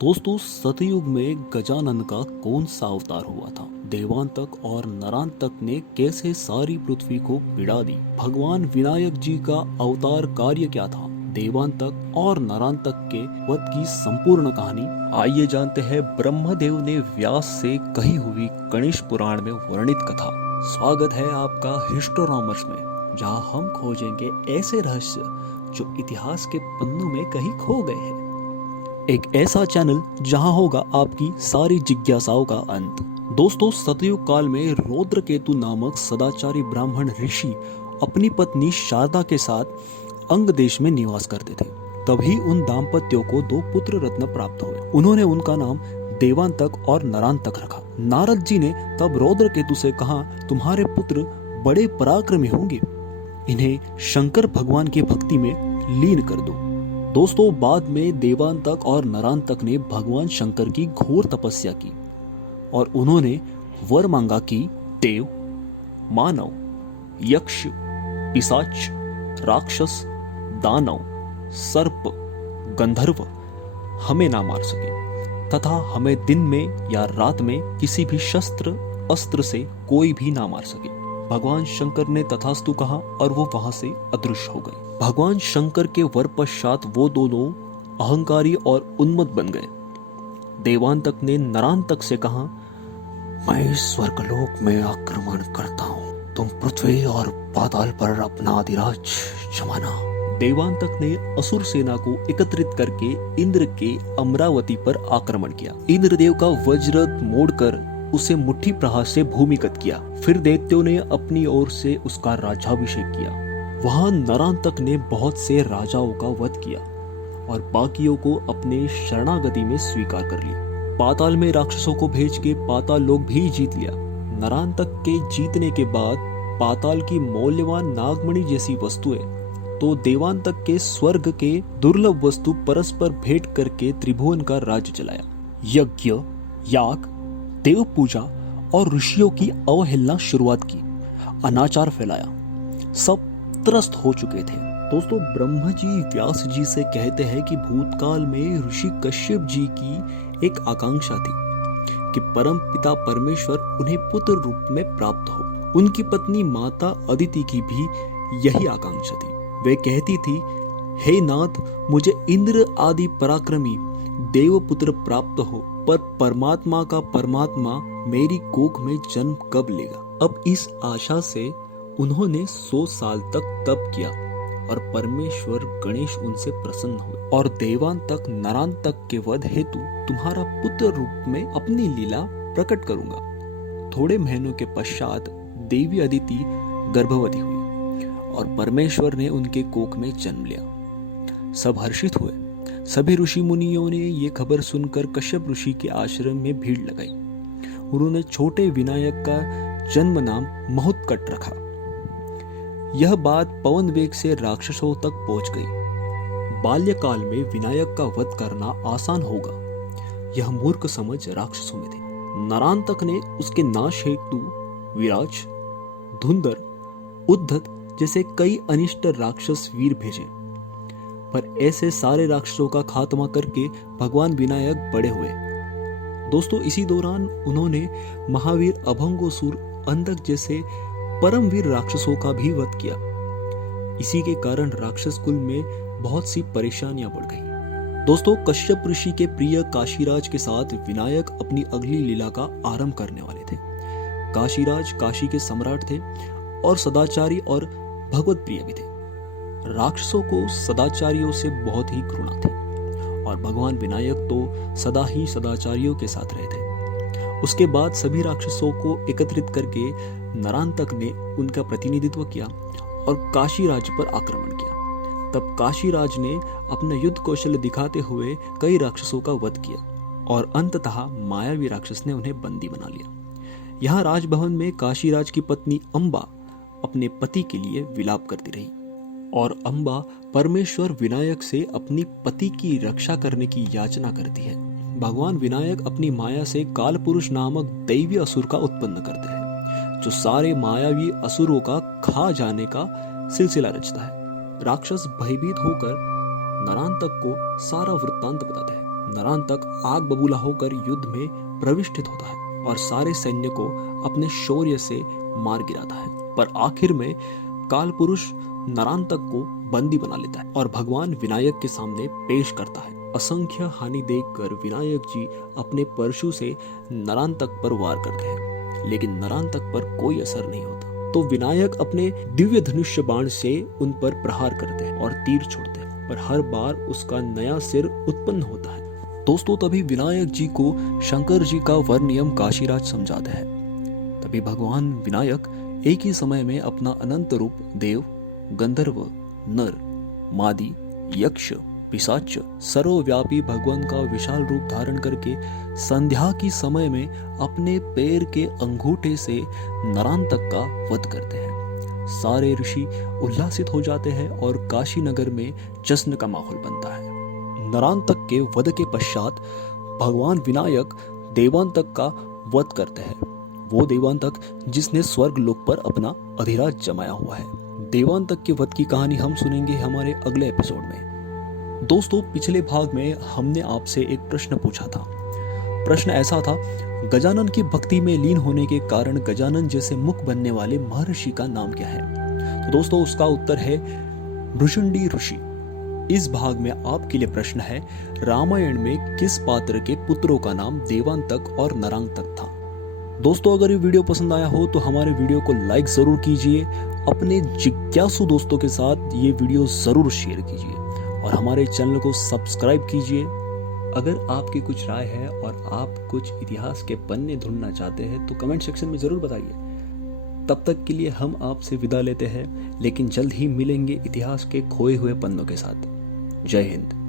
दोस्तों सतयुग में गजानन का कौन सा अवतार हुआ था? देवांतक और नरांतक ने कैसे सारी पृथ्वी को पीड़ा दी? भगवान विनायक जी का अवतार कार्य क्या था? देवांतक और नरांतक के वध की संपूर्ण कहानी आइए जानते हैं ब्रह्मदेव ने व्यास से कही हुई गणेश पुराण में वर्णित कथा। स्वागत है आपका हिस्टोरॉमर्स में, जहां हम खोजेंगे ऐसे रहस्य जो इतिहास के पन्नों में कहीं खो गए हैं। एक ऐसा चैनल जहां होगा आपकी सारी जिज्ञासाओं का अंत। दोस्तों सतयुग काल में रौद्रकेतु नामक सदाचारी ब्राह्मण ऋषि अपनी पत्नी शारदा के साथ अंग देश में निवास करते थे। तभी उन दाम्पत्यों को दो पुत्र रत्न प्राप्त हुए। उन्होंने उनका नाम देवांतक और नरांतक रखा। नारद जी ने तब रौद्रकेतु से कहा, तुम्हारे पुत्र बड़े पराक्रमी होंगे, इन्हें शंकर भगवान की भक्ति में लीन कर दो। दोस्तों बाद में देवांतक और नरांतक ने भगवान शंकर की घोर तपस्या की और उन्होंने वर मांगा कि देव, मानव, यक्ष, पिशाच, राक्षस, दानव, सर्प, गंधर्व हमें ना मार सके तथा हमें दिन में या रात में किसी भी शस्त्र अस्त्र से कोई भी ना मार सके। भगवान शंकर ने तथास्तु कहा और वो वहां से अदृश्य हो गए। भगवान शंकर के वर पश्चात वो दोनों अहंकारी और उन्मत्त बन गए। देवांतक ने नरांतक से कहा, मैं स्वर्गलोक में आक्रमण करता हूँ, तुम पृथ्वी और पाताल पर अपना अधिराज जमाना। देवांतक ने असुर सेना को एकत्रित करके इंद्र के अमरावती पर आक्रमण किया। इंद्रदेव का वज्ररथ मोड़कर उसे मुट्ठी प्रहार से भूमिगत किया। फिर दैत्यों ने अपनी ओर से उसका राज्याभिषेक किया। वहां नरांतक ने बहुत से राजाओं का वध किया और बाकियों को अपने शरणागति में स्वीकार कर लिया। पाताल में राक्षसों को भेज के पाताल लोक भी जीत लिया। नरांतक के जीतने के बाद पाताल की मौल्यवान नागमणि जैसी वस्तुएं तो देवांतक के स्वर्ग के दुर्लभ वस्तु परस्पर भेंट करके त्रिभुवन का राज्य चलाया। यज्ञ, याग, देव पूजा और ऋषियों की अवहेलना शुरुआत की, अनाचार फैलाया। सब त्रस्त हो चुके थे। दोस्तों ब्रह्मा जी व्यास जी से कहते हैं कि भूतकाल में ऋषि कश्यप जी की एक आकांक्षा थी कि परम पिता परमेश्वर उन्हें पुत्र रूप में प्राप्त हो। उनकी पत्नी माता अदिति की भी यही आकांक्षा थी। वे कहती थी, हे नाथ, मुझे इंद्र आदि पराक्रमी देव पुत्र प्राप्त हो, पर परमात्मा का परमात्मा मेरी कोख में जन्म कब लेगा। अब इस आशा से उन्होंने 100 साल तक तप किया और परमेश्वर गणेश उनसे प्रसन्न हुए और देवांतक नरांतक के वध हेतु तुम्हारा पुत्र रूप में अपनी लीला प्रकट करूंगा। थोड़े महीनों के पश्चात देवी अदिति गर्भवती हुई और परमेश्वर ने उनके कोख में जन्म लिया। सब हर्षित हुए। सभी ऋषि मुनियों ने ये खबर सुनकर कश्यप ऋषि के आश्रम में भीड़ लगाई। उन्होंने छोटे विनायक का जन्म नाम महुत्कट रखा। यह बात पवन वेग से राक्षसों तक पहुंच गई। बाल्यकाल में विनायक का वध करना आसान होगा, यह मूर्ख समझ राक्षसों में थी। नरांतक ने उसके नाश हेतु विराज, धुंधर, उद्धत जैसे कई अनिष्ट राक्षस वीर भेजे, पर ऐसे सारे राक्षसों का खात्मा करके भगवान विनायक बड़े हुए। दोस्तों इसी दौरान उन्होंने महावीर अभंगोसुर अंधक जैसे परमवीर राक्षसों का भी वध किया। इसी के कारण राक्षस कुल में बहुत सी परेशानियां बढ़ गई। दोस्तों कश्यप ऋषि के प्रिय काशीराज के साथ विनायक अपनी अगली लीला का आरंभ करने वाले थे। काशीराज काशी के सम्राट थे और सदाचारी और भगवत प्रिय भी थे। राक्षसों को सदाचारियों से बहुत ही घृणा थी और भगवान विनायक तो सदा ही सदाचारियों के साथ रहे थे। उसके बाद सभी राक्षसों को एकत्रित करके नरांतक ने उनका प्रतिनिधित्व किया और काशी राज्य पर आक्रमण किया। तब काशीराज ने अपना युद्ध कौशल दिखाते हुए कई राक्षसों का वध किया और अंततः मायावी राक्षस ने उन्हें बंदी बना लिया। यहाँ राजभवन में काशीराज की पत्नी अंबा अपने पति के लिए विलाप करती रही और अंबा परमेश्वर विनायक से अपनी पति की रक्षा करने की याचना करती है। भगवान विनायक अपनी माया से काल पुरुष नामक दैवीय असुर का उत्पन्न करते हैं, जो सारे मायावी असुरों का खा जाने का सिलसिला रचता है। राक्षस भयभीत होकर नरांतक को सारा वृत्तांत बताते हैं। नरांतक आग बबूला होकर युद्ध में प्रविष्टित होता है और सारे सैन्य को अपने शौर्य से मार गिराता है। पर आखिर में काल पुरुष नरांतक को बंदी बना लेता है और भगवान विनायक के सामने पेश करता है। असंख्य हानि देखकर विनायक जी अपने परशु से नरांतक पर वार करते हैं, लेकिन नरांतक पर कोई असर नहीं होता। तो विनायक अपने दिव्य धनुष्य बाण से उन पर प्रहार करते हैं और तीर छोड़ते हैं, पर हर बार उसका नया सिर उत्पन्न होता है। दोस्तों, तभी विनायक जी को शंकर जी का वर नियम काशीराज समझाते हैं। तभी भगवान विनायक एक ही समय में अपना अनंत रूप देव, गंधर्व, नर, मादी, यक्ष, पिशाच, सर्वव्यापी भगवान का विशाल रूप धारण करके संध्या की समय में अपने पैर के अंगूठे से नरांतक का वध करते हैं। सारे ऋषि उल्लासित हो जाते हैं और काशी नगर में जश्न का माहौल बनता है। नरांतक के वध के पश्चात भगवान विनायक देवांतक का वध करते हैं। वो देवांतक जिसने स्वर्ग लोक पर अपना अधिराज जमाया हुआ है। देवांतक के वध की कहानी हम सुनेंगे हमारे अगले एपिसोड में। दोस्तों, पिछले भाग में हमने आपसे एक प्रश्न पूछा था। प्रश्न ऐसा था, गजानन की भक्ति में लीन होने के कारण गजानन जैसे मुख बनने वाले महर्षि का नाम क्या है? तो दोस्तों, उसका उत्तर है भृशुंडी ऋषि। इस भाग में आपके लिए प्रश्न है, रामायण में किस पात्र के पुत्रों का नाम देवांतक और नरांतक था? दोस्तों, अगर ये वीडियो पसंद आया हो तो हमारे वीडियो को लाइक जरूर कीजिए, अपने जिज्ञासु दोस्तों के साथ ये वीडियो जरूर शेयर कीजिए और हमारे चैनल को सब्सक्राइब कीजिए। अगर आपकी कुछ राय है और आप कुछ इतिहास के पन्ने ढूंढना चाहते हैं तो कमेंट सेक्शन में जरूर बताइए। तब तक के लिए हम आपसे विदा लेते हैं, लेकिन जल्द ही मिलेंगे इतिहास के खोए हुए पन्नों के साथ। जय हिंद।